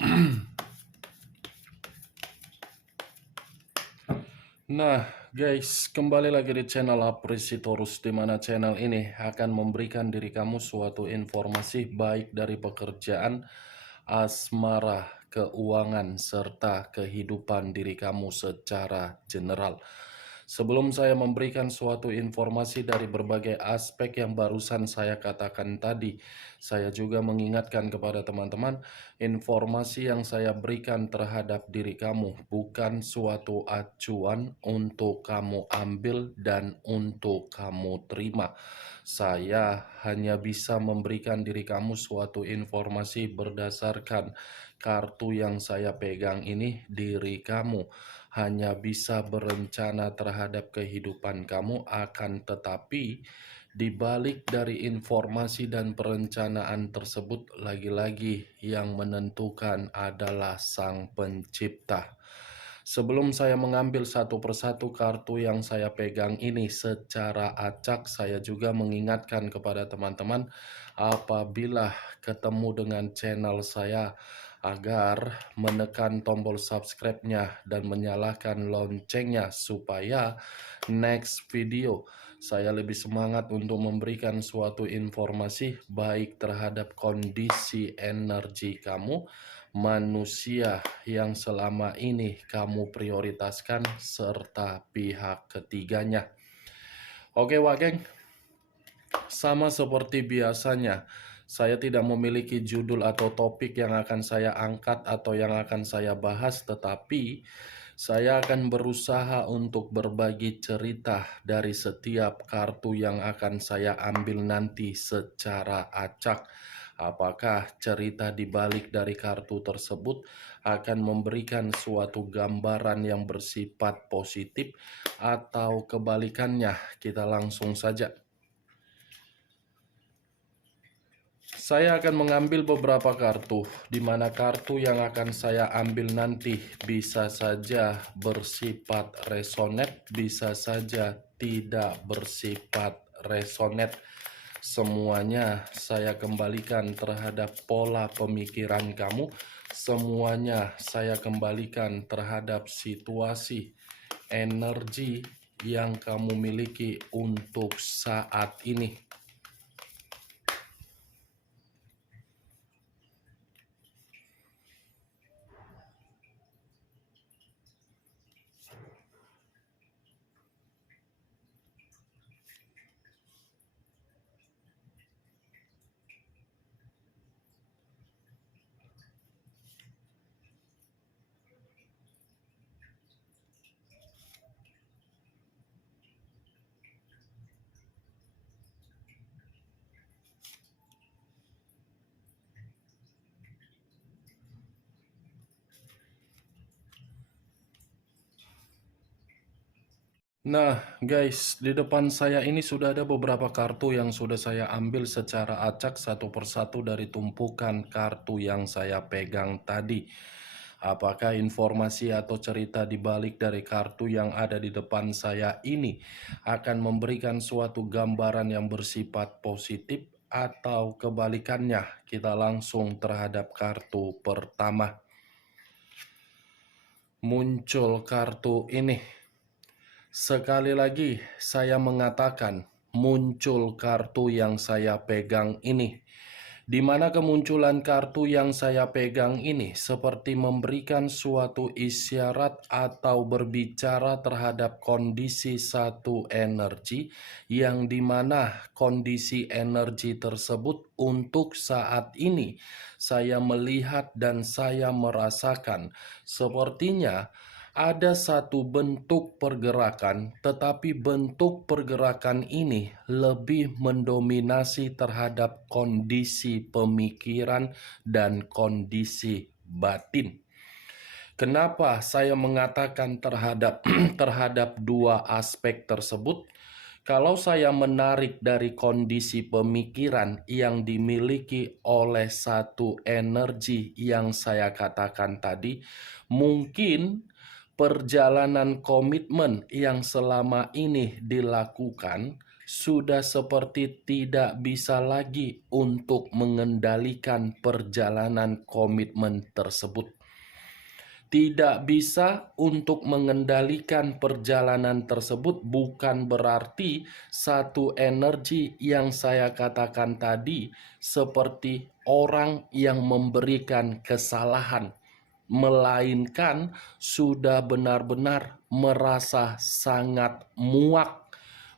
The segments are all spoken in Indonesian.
Nah, guys, kembali lagi di channel Apresitorus, di mana channel ini akan memberikan diri kamu suatu informasi baik dari pekerjaan, asmara, keuangan, serta kehidupan diri kamu secara general. Sebelum saya memberikan suatu informasi dari berbagai aspek yang barusan saya katakan tadi, saya juga mengingatkan kepada teman-teman, informasi yang saya berikan terhadap diri kamu bukan suatu acuan untuk kamu ambil dan untuk kamu terima. Saya hanya bisa memberikan diri kamu suatu informasi berdasarkan kartu yang saya pegang ini. Diri kamu hanya bisa berencana terhadap kehidupan kamu, akan tetapi di balik dari informasi dan perencanaan tersebut, lagi-lagi yang menentukan adalah Sang Pencipta. Sebelum saya mengambil satu persatu kartu yang saya pegang ini secara acak, saya juga mengingatkan kepada teman-teman apabila ketemu dengan channel saya agar menekan tombol subscribe-nya dan menyalakan loncengnya supaya next video saya lebih semangat untuk memberikan suatu informasi baik terhadap kondisi energi kamu, manusia yang selama ini kamu prioritaskan, serta pihak ketiganya. Oke, Wageng, sama seperti biasanya, saya tidak memiliki judul atau topik yang akan saya angkat atau yang akan saya bahas, tetapi saya akan berusaha untuk berbagi cerita dari setiap kartu yang akan saya ambil nanti secara acak. Apakah cerita di balik dari kartu tersebut akan memberikan suatu gambaran yang bersifat positif atau kebalikannya? Kita langsung saja. Saya akan mengambil beberapa kartu, di mana kartu yang akan saya ambil nanti bisa saja bersifat resonate, bisa saja tidak bersifat resonate. Semuanya saya kembalikan terhadap pola pemikiran kamu, semuanya saya kembalikan terhadap situasi, energi yang kamu miliki untuk saat ini. Nah, guys, di depan saya ini sudah ada beberapa kartu yang sudah saya ambil secara acak satu persatu dari tumpukan kartu yang saya pegang tadi. Apakah informasi atau cerita di balik dari kartu yang ada di depan saya ini akan memberikan suatu gambaran yang bersifat positif atau kebalikannya? Kita langsung terhadap kartu pertama. Muncul kartu ini. Sekali lagi saya mengatakan muncul kartu yang saya pegang ini. Di mana kemunculan kartu yang saya pegang ini seperti memberikan suatu isyarat atau berbicara terhadap kondisi satu energi, yang dimana kondisi energi tersebut untuk saat ini saya melihat dan saya merasakan sepertinya ada satu bentuk pergerakan, tetapi bentuk pergerakan ini lebih mendominasi terhadap kondisi pemikiran dan kondisi batin. Kenapa saya mengatakan terhadap dua aspek tersebut? Kalau saya menarik dari kondisi pemikiran yang dimiliki oleh satu energi yang saya katakan tadi, mungkin perjalanan komitmen yang selama ini dilakukan sudah seperti tidak bisa lagi untuk mengendalikan perjalanan komitmen tersebut. Tidak bisa untuk mengendalikan perjalanan tersebut bukan berarti satu energi yang saya katakan tadi seperti orang yang memberikan kesalahan, melainkan sudah benar-benar merasa sangat muak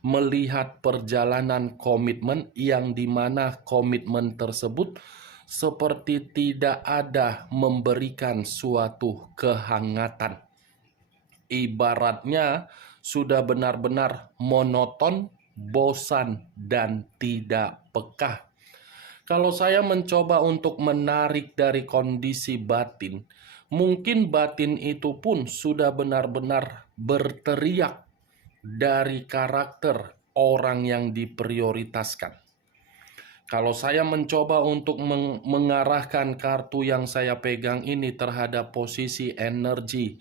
melihat perjalanan komitmen yang dimana komitmen tersebut seperti tidak ada memberikan suatu kehangatan. Ibaratnya sudah benar-benar monoton, bosan, dan tidak peka. Kalau saya mencoba untuk menarik dari kondisi batin, mungkin batin itu pun sudah benar-benar berteriak dari karakter orang yang diprioritaskan. Kalau saya mencoba untuk mengarahkan kartu yang saya pegang ini terhadap posisi energi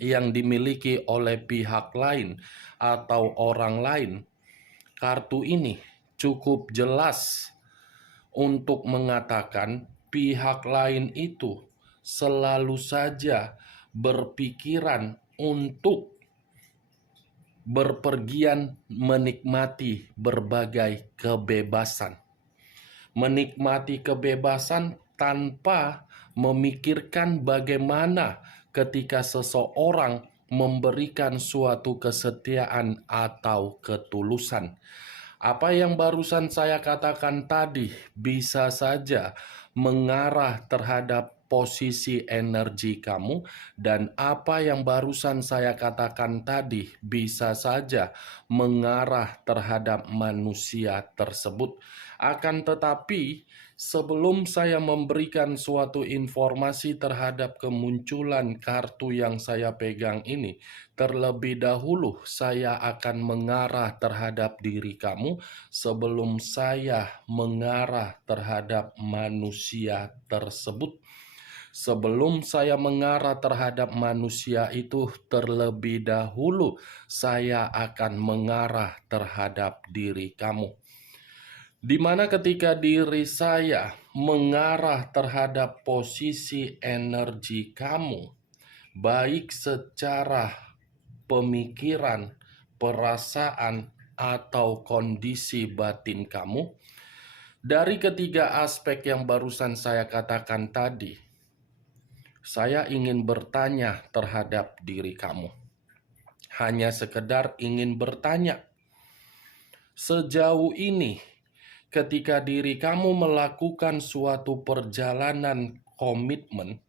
yang dimiliki oleh pihak lain atau orang lain, kartu ini cukup jelas untuk mengatakan pihak lain itu selalu saja berpikiran untuk berpergian menikmati berbagai kebebasan. Menikmati kebebasan tanpa memikirkan bagaimana ketika seseorang memberikan suatu kesetiaan atau ketulusan. Apa yang barusan saya katakan tadi bisa saja mengarah terhadap posisi energi kamu, dan apa yang barusan saya katakan tadi bisa saja mengarah terhadap manusia tersebut. Akan tetapi, sebelum saya memberikan suatu informasi terhadap kemunculan kartu yang saya pegang ini, terlebih dahulu saya akan mengarah terhadap diri kamu sebelum saya mengarah terhadap manusia tersebut. Sebelum saya mengarah terhadap manusia itu, terlebih dahulu saya akan mengarah terhadap diri kamu. Di mana ketika diri saya mengarah terhadap posisi energi kamu, baik secara pemikiran, perasaan, atau kondisi batin kamu, dari ketiga aspek yang barusan saya katakan tadi, saya ingin bertanya terhadap diri kamu. Hanya sekedar ingin bertanya, sejauh ini ketika diri kamu melakukan suatu perjalanan komitmen,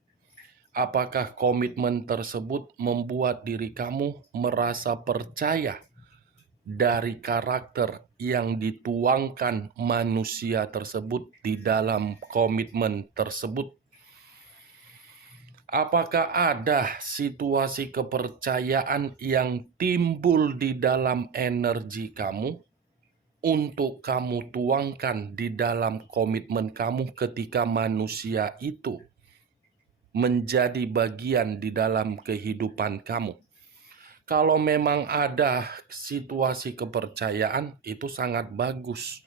apakah komitmen tersebut membuat diri kamu merasa percaya dari karakter yang dituangkan manusia tersebut di dalam komitmen tersebut? Apakah ada situasi kepercayaan yang timbul di dalam energi kamu untuk kamu tuangkan di dalam komitmen kamu ketika manusia itu menjadi bagian di dalam kehidupan kamu? Kalau memang ada situasi kepercayaan, itu sangat bagus.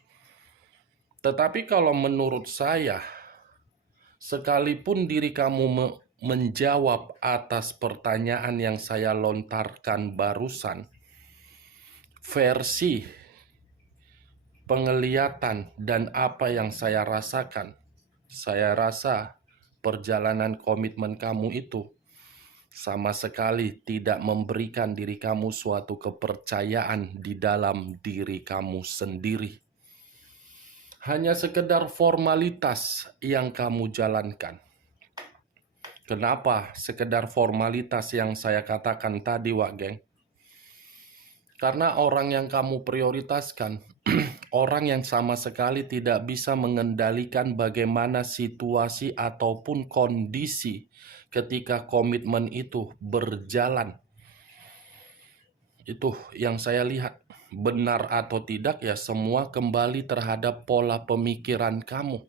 Tetapi kalau menurut saya, sekalipun diri kamu menjawab atas pertanyaan yang saya lontarkan barusan, versi penglihatan dan apa yang saya rasakan, saya rasa perjalanan komitmen kamu itu sama sekali tidak memberikan diri kamu suatu kepercayaan di dalam diri kamu sendiri. Hanya sekedar formalitas yang kamu jalankan. Kenapa sekedar formalitas yang saya katakan tadi, Wak Geng? Karena orang yang kamu prioritaskan, orang yang sama sekali tidak bisa mengendalikan bagaimana situasi ataupun kondisi ketika komitmen itu berjalan. Itu yang saya lihat. Benar atau tidak ya semua kembali terhadap pola pemikiran kamu.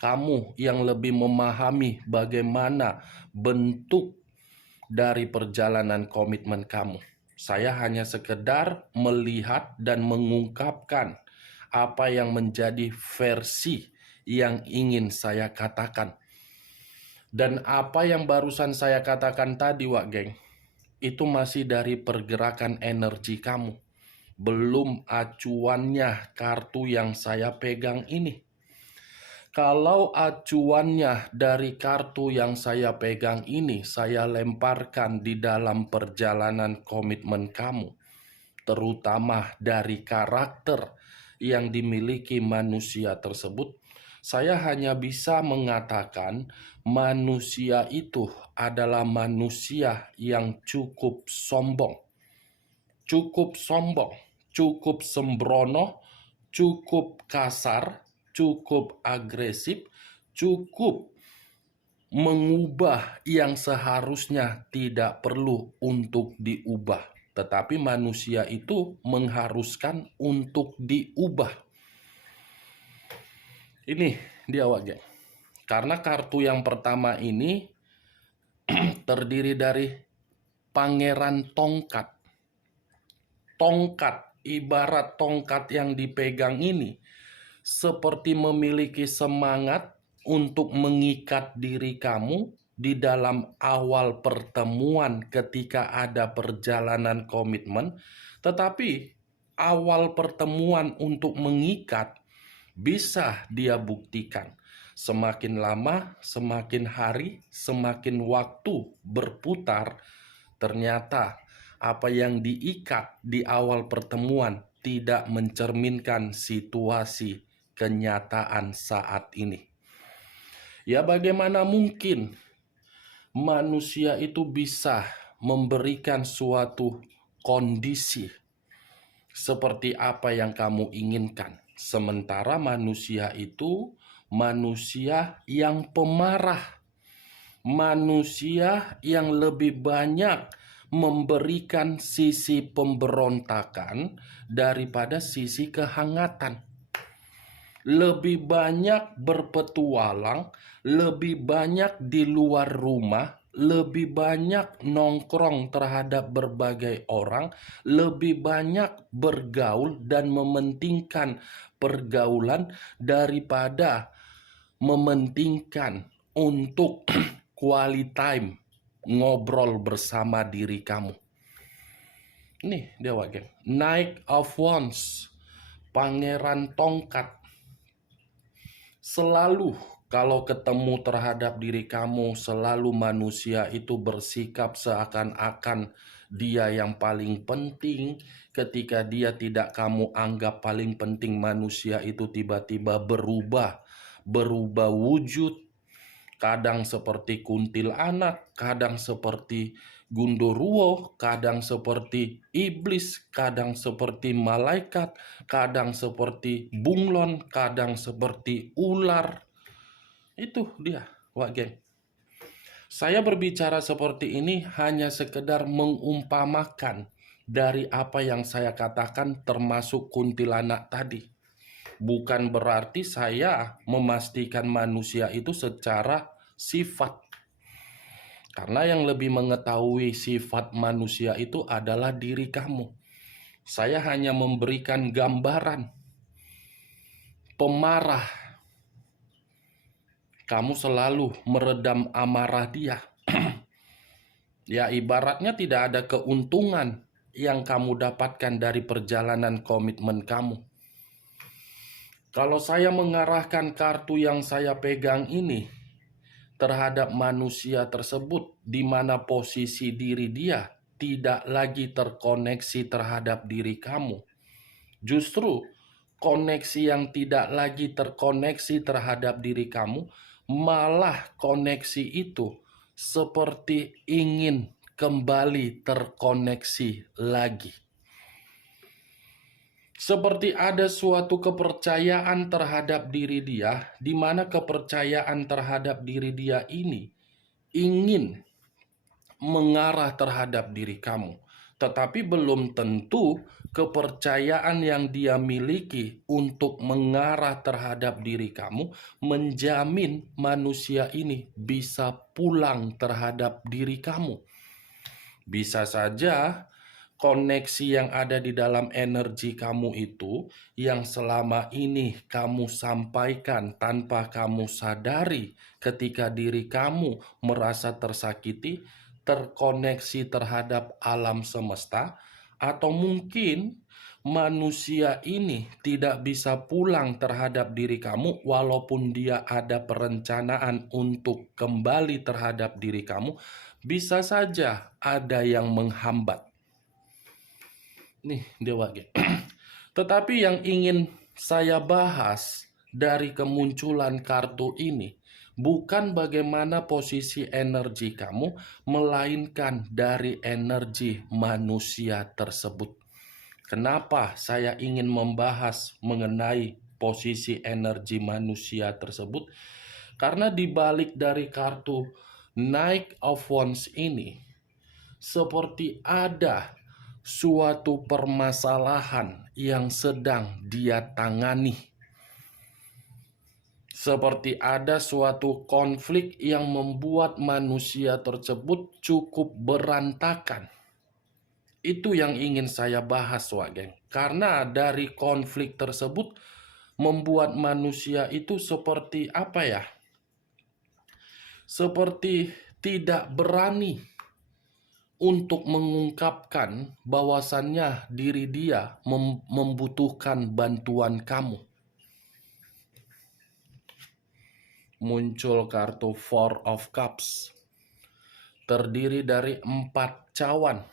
Kamu yang lebih memahami bagaimana bentuk dari perjalanan komitmen kamu. Saya hanya sekedar melihat dan mengungkapkan apa yang menjadi versi yang ingin saya katakan. Dan apa yang barusan saya katakan tadi, Wak Geng, itu masih dari pergerakan energi kamu. Belum acuannya kartu yang saya pegang ini. Kalau acuannya dari kartu yang saya pegang ini, saya lemparkan di dalam perjalanan komitmen kamu, terutama dari karakter yang dimiliki manusia tersebut, saya hanya bisa mengatakan manusia itu adalah manusia yang cukup sombong, cukup sembrono, cukup kasar, cukup agresif, cukup mengubah yang seharusnya tidak perlu untuk diubah. Tetapi manusia itu mengharuskan untuk diubah. Ini dia, Wak Geng. Karena kartu yang pertama ini terdiri dari Pangeran Tongkat. Tongkat, ibarat tongkat yang dipegang ini seperti memiliki semangat untuk mengikat diri kamu di dalam awal pertemuan ketika ada perjalanan komitmen, tetapi awal pertemuan untuk mengikat bisa dia buktikan. Semakin lama, semakin hari, semakin waktu berputar, ternyata apa yang diikat di awal pertemuan tidak mencerminkan situasi kenyataan saat ini. Ya, bagaimana mungkin manusia itu bisa memberikan suatu kondisi seperti apa yang kamu inginkan, sementara manusia itu manusia yang pemarah, manusia yang lebih banyak memberikan sisi pemberontakan daripada sisi kehangatan. Lebih banyak berpetualang, lebih banyak di luar rumah, lebih banyak nongkrong terhadap berbagai orang, lebih banyak bergaul dan mementingkan pergaulan daripada mementingkan untuk quality time, ngobrol bersama diri kamu. Nih dia, Wak Geng. Knight of Wands, Pangeran Tongkat. Selalu kalau ketemu terhadap diri kamu, selalu manusia itu bersikap seakan-akan dia yang paling penting. Ketika dia tidak kamu anggap paling penting, manusia itu tiba-tiba berubah wujud. Kadang seperti kuntilanak, kadang seperti Gundurwo, kadang seperti iblis, kadang seperti malaikat, kadang seperti bunglon, kadang seperti ular. Itu dia, Wak Geng. Saya berbicara seperti ini hanya sekedar mengumpamakan dari apa yang saya katakan, termasuk kuntilanak tadi. Bukan berarti saya memastikan manusia itu secara sifat. Karena yang lebih mengetahui sifat manusia itu adalah diri kamu. Saya hanya memberikan gambaran. Pemarah. Kamu selalu meredam amarah dia. Ya, ibaratnya tidak ada keuntungan yang kamu dapatkan dari perjalanan komitmen kamu. Kalau saya mengarahkan kartu yang saya pegang ini terhadap manusia tersebut, di mana posisi diri dia tidak lagi terkoneksi terhadap diri kamu. Justru koneksi yang tidak lagi terkoneksi terhadap diri kamu, malah koneksi itu seperti ingin kembali terkoneksi lagi. Seperti ada suatu kepercayaan terhadap diri dia, di mana kepercayaan terhadap diri dia ini ingin mengarah terhadap diri kamu. Tetapi belum tentu kepercayaan yang dia miliki untuk mengarah terhadap diri kamu menjamin manusia ini bisa pulang terhadap diri kamu. Bisa saja koneksi yang ada di dalam energi kamu itu, yang selama ini kamu sampaikan tanpa kamu sadari ketika diri kamu merasa tersakiti, terkoneksi terhadap alam semesta, atau mungkin manusia ini tidak bisa pulang terhadap diri kamu walaupun dia ada perencanaan untuk kembali terhadap diri kamu, bisa saja ada yang menghambat. Nih, Dewa G. Tetapi yang ingin saya bahas dari kemunculan kartu ini bukan bagaimana posisi energi kamu, melainkan dari energi manusia tersebut. Kenapa saya ingin membahas mengenai posisi energi manusia tersebut? Karena di balik dari kartu Knight of Wands ini, seperti ada suatu permasalahan yang sedang dia tangani. Seperti ada suatu konflik yang membuat manusia tersebut cukup berantakan. Itu yang ingin saya bahas, Wak Geng. Karena dari konflik tersebut membuat manusia itu seperti apa ya? Seperti tidak berani untuk mengungkapkan bahwasannya diri dia membutuhkan bantuan kamu. Muncul kartu Four of Cups. Terdiri dari 4 cawan.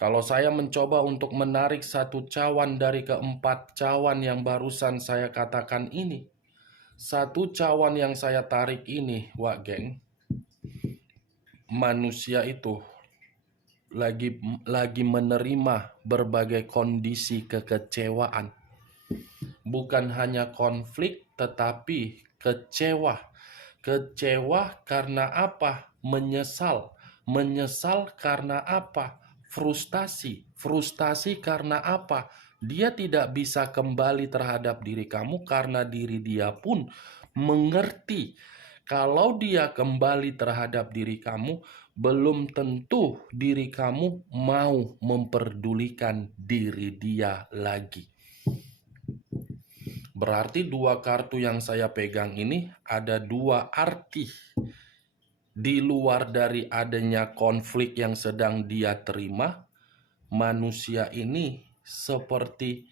Kalau saya mencoba untuk menarik satu cawan dari keempat cawan yang barusan saya katakan ini, satu cawan yang saya tarik ini, Wak Geng, manusia itu lagi menerima berbagai kondisi kekecewaan. Bukan hanya konflik, tetapi kecewa. Kecewa karena apa? Menyesal. Menyesal karena apa? Frustasi. Frustasi karena apa? Dia tidak bisa kembali terhadap diri kamu karena diri dia pun mengerti kalau dia kembali terhadap diri kamu, belum tentu diri kamu mau memperdulikan diri dia lagi. Berarti 2 kartu yang saya pegang ini ada 2 arti. Di luar dari adanya konflik yang sedang dia terima, manusia ini seperti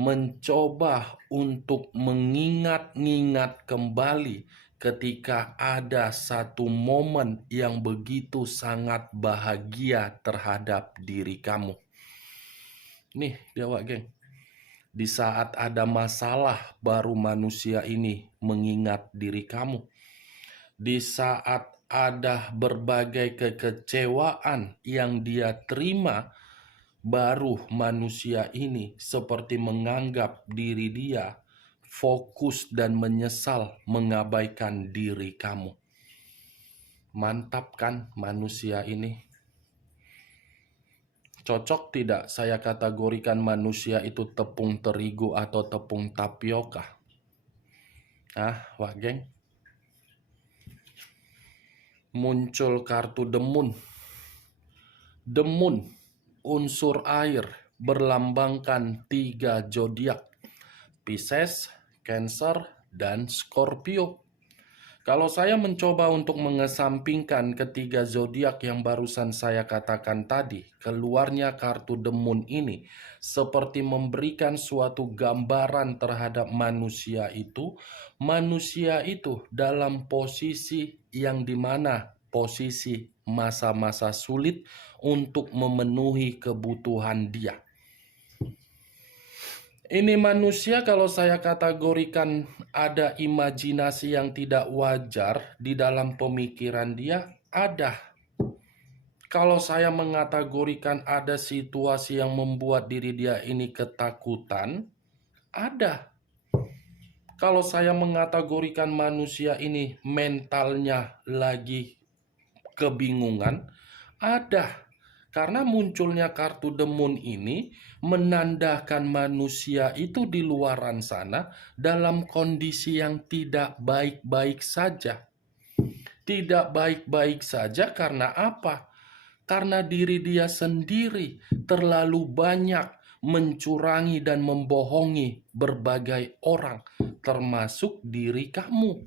mencoba untuk mengingat-ingat kembali ketika ada satu momen yang begitu sangat bahagia terhadap diri kamu. Nih, Dewa Geng. Di saat ada masalah, baru manusia ini mengingat diri kamu. Di saat ada berbagai kekecewaan yang dia terima, baru manusia ini seperti menganggap diri dia fokus dan menyesal mengabaikan diri kamu. Mantap kan manusia ini? Cocok tidak saya kategorikan manusia itu tepung terigu atau tepung tapioka? Wak Geng. Muncul kartu The Moon. The Moon, unsur air, berlambangkan 3 zodiak: Pisces, Cancer, dan Scorpio. Kalau saya mencoba untuk mengesampingkan ketiga zodiak yang barusan saya katakan tadi, keluarnya kartu The Moon ini seperti memberikan suatu gambaran terhadap manusia itu dalam posisi yang dimana posisi masa-masa sulit untuk memenuhi kebutuhan dia. Ini manusia kalau saya kategorikan ada imajinasi yang tidak wajar di dalam pemikiran dia, ada. Kalau saya mengategorikan ada situasi yang membuat diri dia ini ketakutan, ada. Kalau saya mengategorikan manusia ini mentalnya lagi kebingungan, ada. Karena munculnya kartu The Moon ini menandakan manusia itu di luaran sana dalam kondisi yang tidak baik-baik saja. Tidak baik-baik saja karena apa? karena diri dia sendiri terlalu banyak mencurangi dan membohongi berbagai orang, termasuk diri kamu.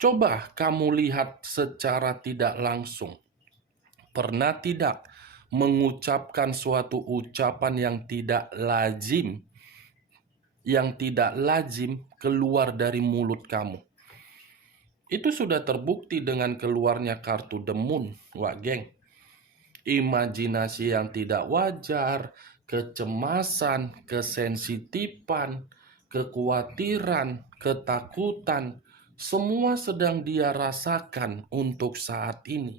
Coba kamu lihat secara tidak langsung. Pernah tidak mengucapkan suatu ucapan yang tidak lazim keluar dari mulut kamu? Itu sudah terbukti dengan keluarnya kartu The Moon, Wak Geng. Imajinasi yang tidak wajar, kecemasan, kesensitifan, kekhawatiran, ketakutan, semua sedang dia rasakan untuk saat ini.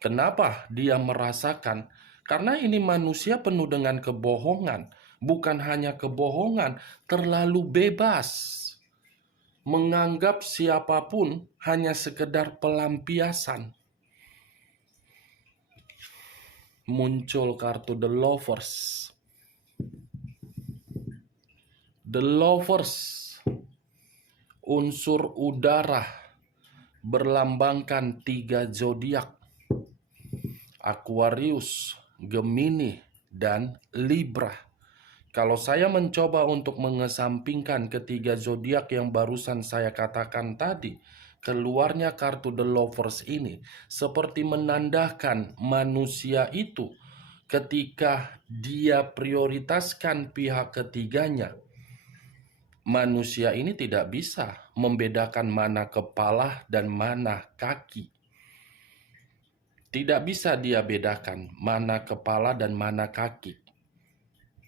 Kenapa dia merasakan? Karena ini manusia penuh dengan kebohongan. Bukan hanya kebohongan, terlalu bebas. Menganggap siapapun hanya sekedar pelampiasan. Muncul kartu The Lovers. The Lovers, unsur udara, berlambangkan 3 zodiak: Aquarius, Gemini, dan Libra. Kalau saya mencoba untuk mengesampingkan ketiga zodiak yang barusan saya katakan tadi, keluarnya kartu The Lovers ini seperti menandakan manusia itu ketika dia prioritaskan pihak ketiganya, manusia ini tidak bisa membedakan mana kepala dan mana kaki. Tidak bisa dia bedakan mana kepala dan mana kaki.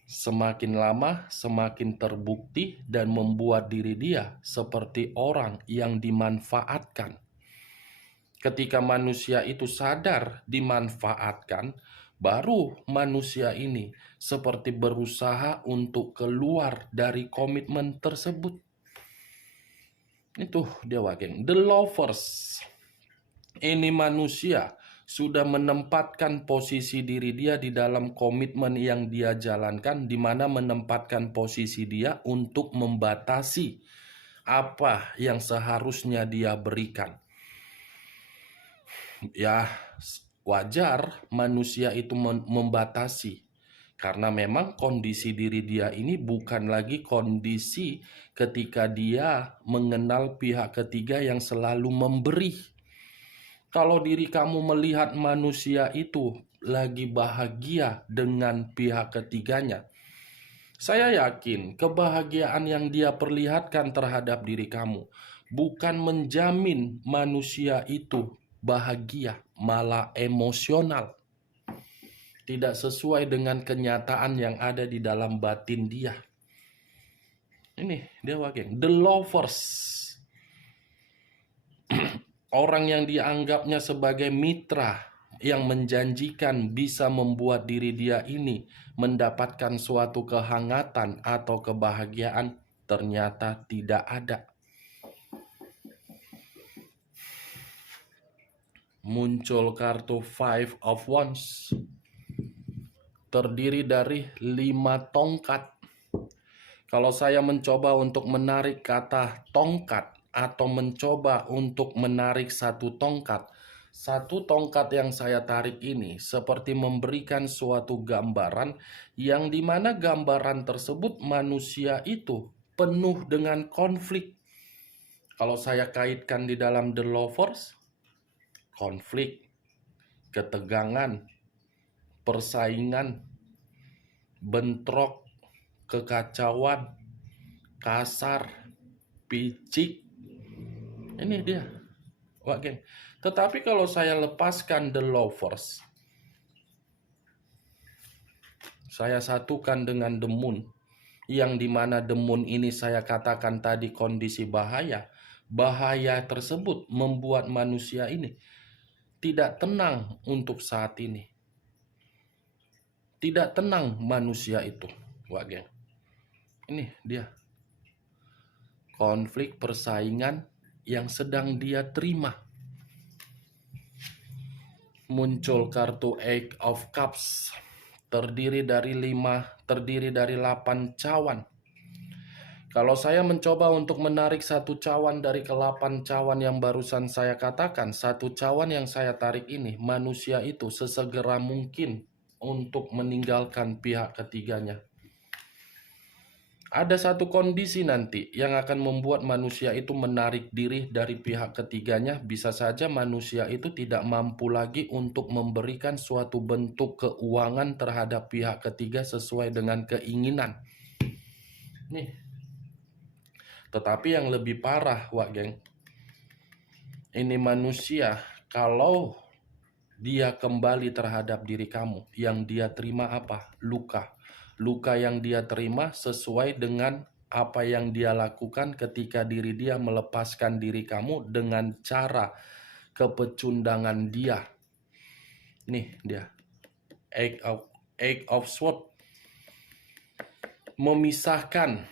Semakin lama semakin terbukti dan membuat diri dia seperti orang yang dimanfaatkan. Ketika manusia itu sadar dimanfaatkan, baru manusia ini seperti berusaha untuk keluar dari komitmen tersebut. Itu dia, Wak. The Lovers. Ini manusia sudah menempatkan posisi diri dia di dalam komitmen yang dia jalankan, di mana menempatkan posisi dia untuk membatasi apa yang seharusnya dia berikan. Ya, wajar manusia itu membatasi, karena memang kondisi diri dia ini bukan lagi kondisi ketika dia mengenal pihak ketiga yang selalu memberi. Kalau diri kamu melihat manusia itu lagi bahagia dengan pihak ketiganya, saya yakin kebahagiaan yang dia perlihatkan terhadap diri kamu bukan menjamin manusia itu bahagia, malah emosional. Tidak sesuai dengan kenyataan yang ada di dalam batin dia. Ini dia, Wak. The Lovers. Orang yang dianggapnya sebagai mitra yang menjanjikan bisa membuat diri dia ini mendapatkan suatu kehangatan atau kebahagiaan, ternyata tidak ada. Muncul kartu Five of Wands, terdiri dari 5 tongkat. Kalau saya mencoba untuk menarik kata tongkat atau mencoba untuk menarik satu tongkat yang saya tarik ini seperti memberikan suatu gambaran yang dimana gambaran tersebut manusia itu penuh dengan konflik. Kalau saya kaitkan di dalam The Lovers, konflik, ketegangan, persaingan, bentrok, kekacauan, kasar, picik. Ini dia, Wak. Tetapi kalau saya lepaskan The Lovers, saya satukan dengan The Moon, yang dimana The Moon ini saya katakan tadi kondisi bahaya. Bahaya tersebut membuat manusia ini tidak tenang untuk saat ini. Tidak tenang manusia itu, Wak. Ini dia, konflik persaingan yang sedang dia terima. Muncul kartu Eight of Cups, terdiri dari 8 cawan. Kalau saya mencoba untuk menarik satu cawan dari ke-8 cawan yang barusan saya katakan, satu cawan yang saya tarik ini, manusia itu sesegera mungkin untuk meninggalkan pihak ketiganya. Ada satu kondisi nanti yang akan membuat manusia itu menarik diri dari pihak ketiganya. Bisa saja manusia itu tidak mampu lagi untuk memberikan suatu bentuk keuangan terhadap pihak ketiga sesuai dengan keinginan. Nih, tetapi yang lebih parah, Wak Geng, ini manusia, kalau dia kembali terhadap diri kamu, yang dia terima apa? Luka. Luka yang dia terima sesuai dengan apa yang dia lakukan ketika diri dia melepaskan diri kamu dengan cara kepecundangan dia. Nih dia, Eight of Swords. Memisahkan,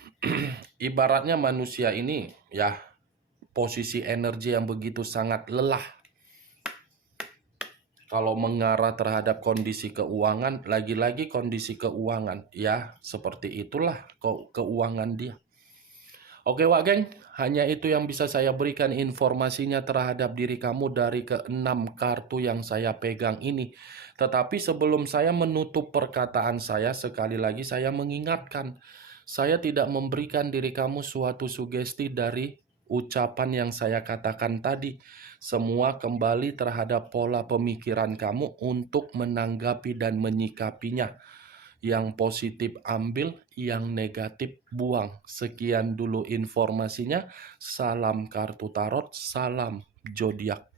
ibaratnya manusia ini ya posisi energi yang begitu sangat lelah. Kalau mengarah terhadap kondisi keuangan, lagi-lagi kondisi keuangan, ya seperti itulah keuangan dia. Oke Wak Geng, hanya itu yang bisa saya berikan informasinya terhadap diri kamu dari ke-6 kartu yang saya pegang ini. Tetapi sebelum saya menutup perkataan saya, sekali lagi saya mengingatkan, saya tidak memberikan diri kamu suatu sugesti dari ucapan yang saya katakan tadi. Semua kembali terhadap pola pemikiran kamu untuk menanggapi dan menyikapinya. Yang positif ambil, yang negatif buang. Sekian dulu informasinya. Salam kartu tarot, salam zodiak.